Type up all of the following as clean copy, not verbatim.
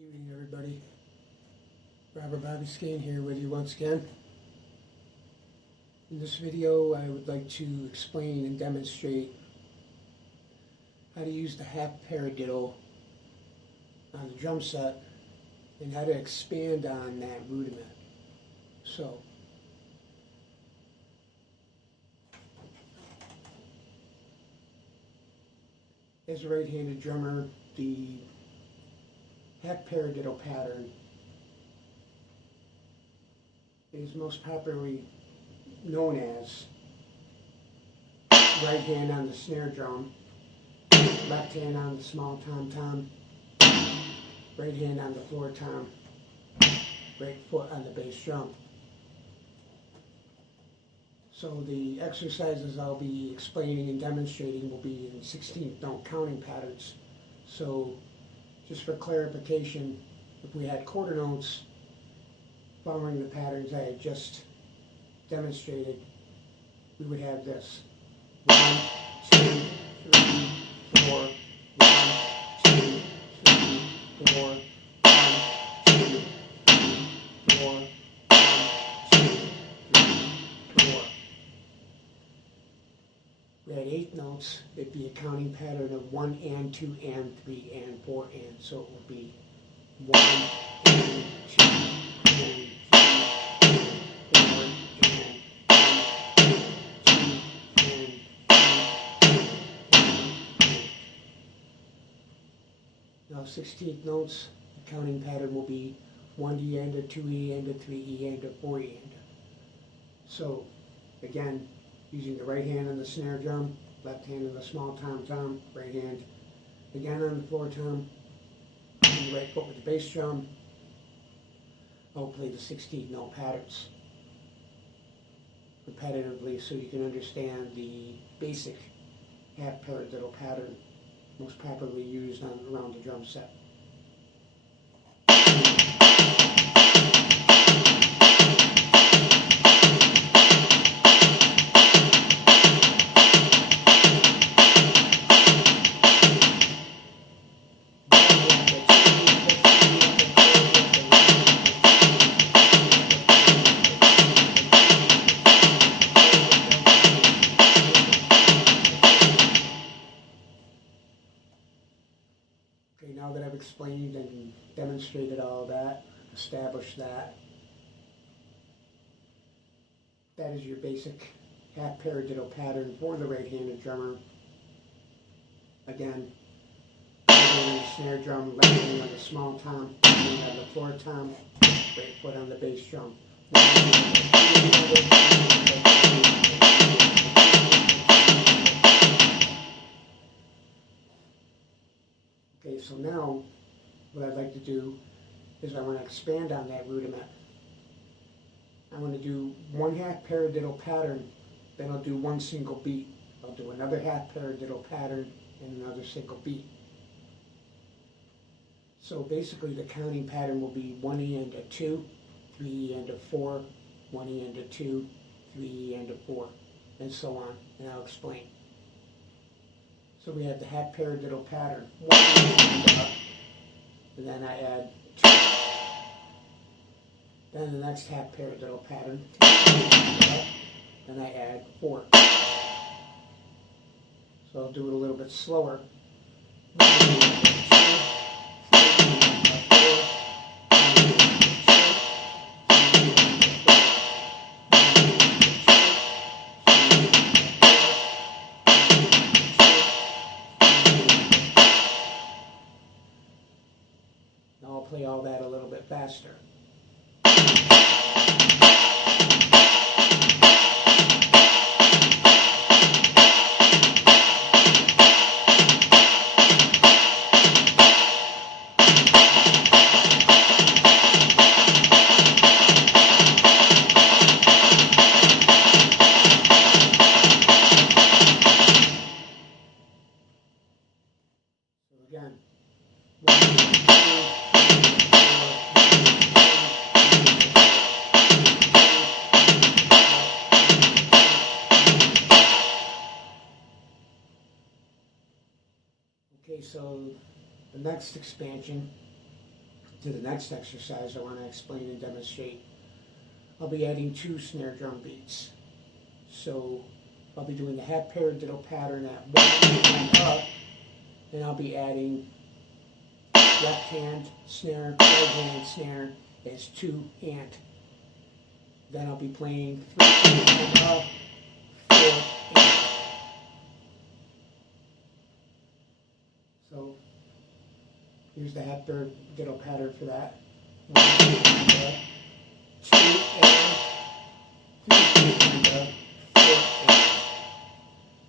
Good evening, everybody. Robert Bobby Skane here with you once again. In this video, I would like to explain and demonstrate how to use the half paradiddle on the drum set and how to expand on that rudiment. So, as a right-handed drummer, the half paradiddle pattern is most popularly known as right hand on the snare drum, left hand on the small tom-tom, right hand on the floor tom, right foot on the bass drum. So the exercises I'll be explaining and demonstrating will be in 16th note counting patterns. So just for clarification, if we had quarter notes following the patterns I had just demonstrated, we would have this: 1, 2, 3, 4, 1, 2, 3, 4, 1, 2, 3, 4, 1, 2, 3, 4. We had 8 notes, it'd be a counting pattern of 1 and 2 and 3 and 4 and, so it would be 1 and 2 and 3 and 4 and 1, 2 and 3. Now 16th notes, the counting pattern will be 1 E and a 2 E and a 3 E and a 4 E and. So again, using the right hand on the snare drum, left hand on the small tom-tom, right hand again on the floor tom, and the right foot with the bass drum, I'll play the 16th note patterns repetitively so you can understand the basic half paradiddle pattern most popularly used around the drum set. Okay, now that I've explained and demonstrated all that, established that, that is your basic half paradiddle pattern for the right-handed drummer. Again, right hand on the snare drum, left hand on the small tom, right hand on the floor tom, right foot on the bass drum. Okay, so now what I'd like to do is I want to expand on that rudiment. I want to do one half paradiddle pattern, then I'll do one single beat. I'll do another half paradiddle pattern and another single beat. So basically the counting pattern will be 1 E and a 2, 3 E and a 4, 1 E and a 2, 3 E and a 4, and so on, and I'll explain. So we have the half paradiddle pattern, 1 and then I add 2. Then the next half paradiddle pattern, then I add 4. So I'll do it a little bit slower. Now I'll play all that a little bit faster. So again, 1, 2, 3, 4. Okay, so the next expansion to the next exercise I want to explain and demonstrate, I'll be adding 2 snare drum beats. So I'll be doing the half paradiddle pattern at 1 and up, and I'll be adding left hand snare, right hand snare as 2 and. Then I'll be playing 3 and up, 4 and. So here's the half paradiddle pattern for that. 1 and up, 2 and, 3 and up, 4 and.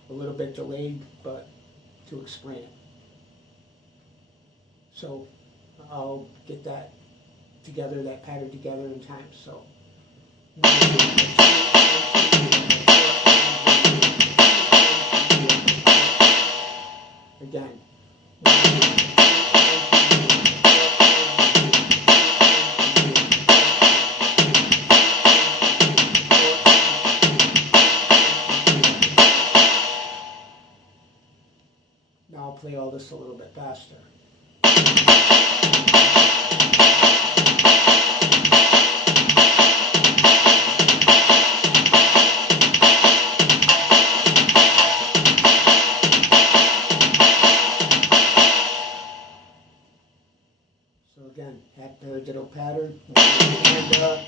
A little bit delayed, but to explain it. So I'll get that together, that pattern together in time. So again. Now I'll play all this a little bit faster. So again, half paradiddle pattern, 1 and up,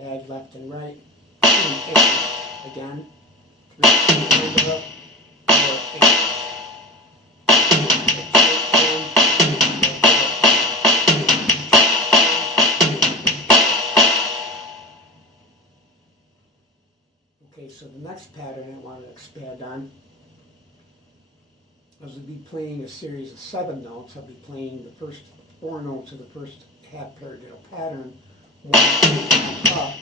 add left and right, 2 and, again, 3 and up, 4 and. Okay, so the next pattern I want to expand on, as I'll be playing a series of 7 notes. I'll be playing the first 4 notes of the first half paradiddle pattern, 1 and up.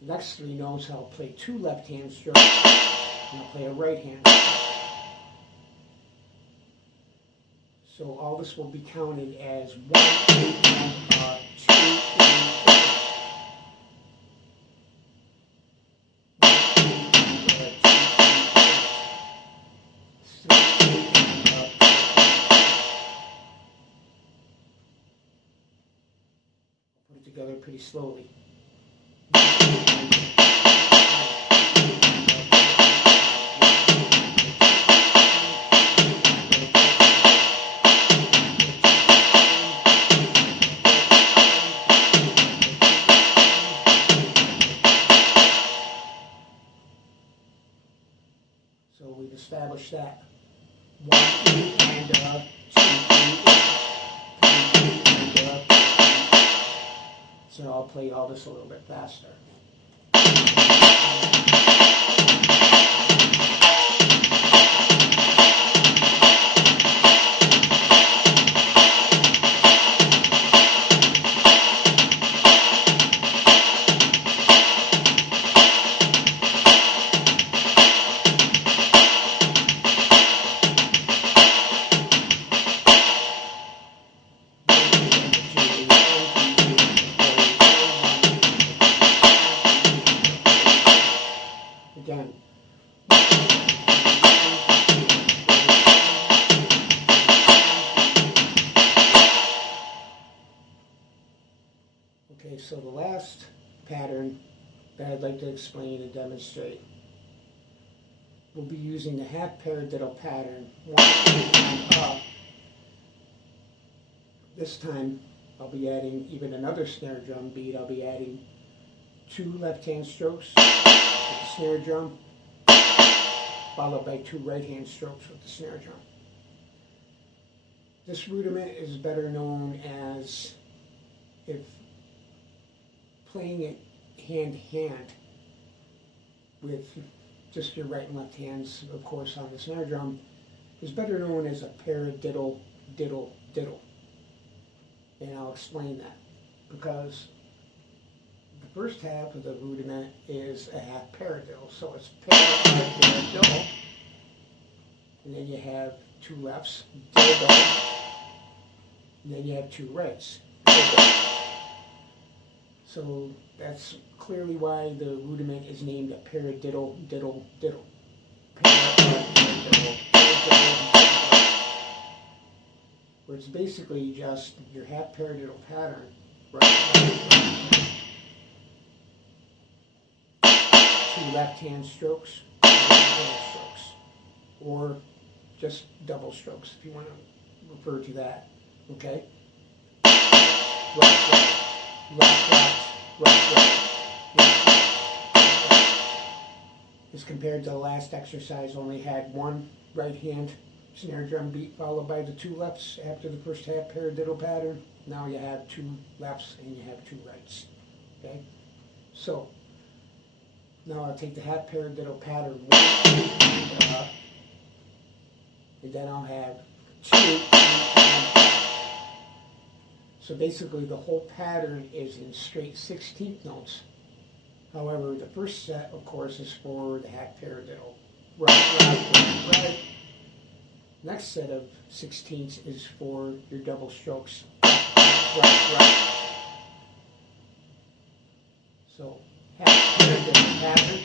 The next 3 notes I'll play 2 left hand strokes, and I'll play a right hand stroke. So all this will be counted as 1 and 2 and 8. Put it together pretty slowly. So we've established that. 1 and up, 2 and up. So I'll play all this a little bit faster. Again. Okay, so the last pattern that I'd like to explain and demonstrate, we'll be using the half paradiddle pattern, 1 and up. This time I'll be adding even another snare drum beat. I'll be adding 2 left hand strokes with the snare drum, followed by 2 right hand strokes with the snare drum. This rudiment is better known as, if playing it hand to hand with just your right and left hands, of course, on the snare drum, is better known as a paradiddle, diddle, diddle. And I'll explain that, because the first half of the rudiment is a half paradiddle. So it's paradiddle, and then you have 2 lefts, diddle, and then you have 2 rights, diddle. So that's clearly why the rudiment is named a paradiddle, diddle, diddle. Paradiddle, diddle, diddle, diddle. We're it's basically just your half paradiddle pattern, right, two left-hand strokes, right-hand strokes, or just double strokes if you want to refer to that, okay? Right, right, left, left, right, right, left, left. As compared to the last exercise, only had one right hand snare drum beat followed by the two lefts after the first half paradiddle pattern. Now you have two lefts and you have two rights, okay? So, now I'll take the half paradiddle pattern one, and then I'll have two, so basically the whole pattern is in straight 16th notes. However, the first set, of course, is for the half paradiddle. Right, right, right, right. Next set of 16ths is for your double strokes. Right, right. So, half paradiddle pattern.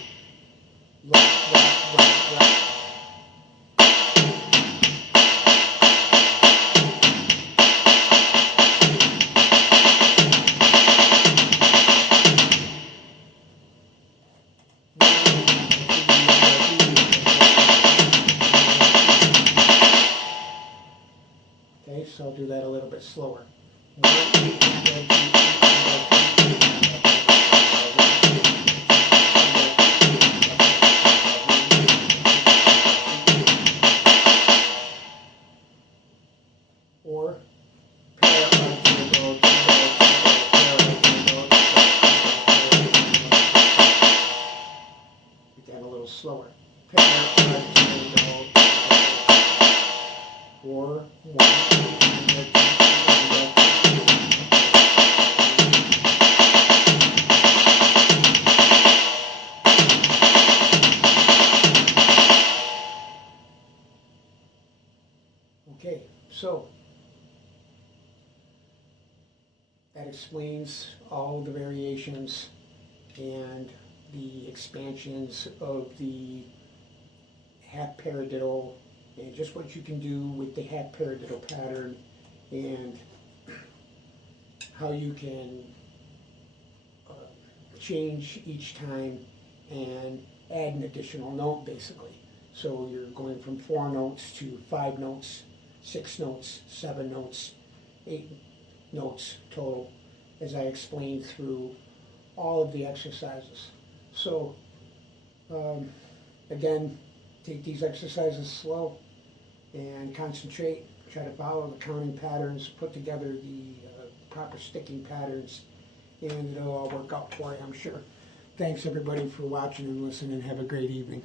Left, left, right, right. Okay, so I'll do that a little bit slower. Or again a little slower. Or okay, so that explains all the variations and the expansions of the half paradiddle and just what you can do with the half paradiddle pattern and how you can change each time and add an additional note basically. So you're going from 4 notes to 5 notes, 6 notes, 7 notes, 8 notes total, as I explained through all of the exercises. So again, take these exercises slow and concentrate, try to follow the counting patterns, put together the proper sticking patterns, and it'll all work out for you, I'm sure. Thanks everybody for watching and listening. Have a great evening.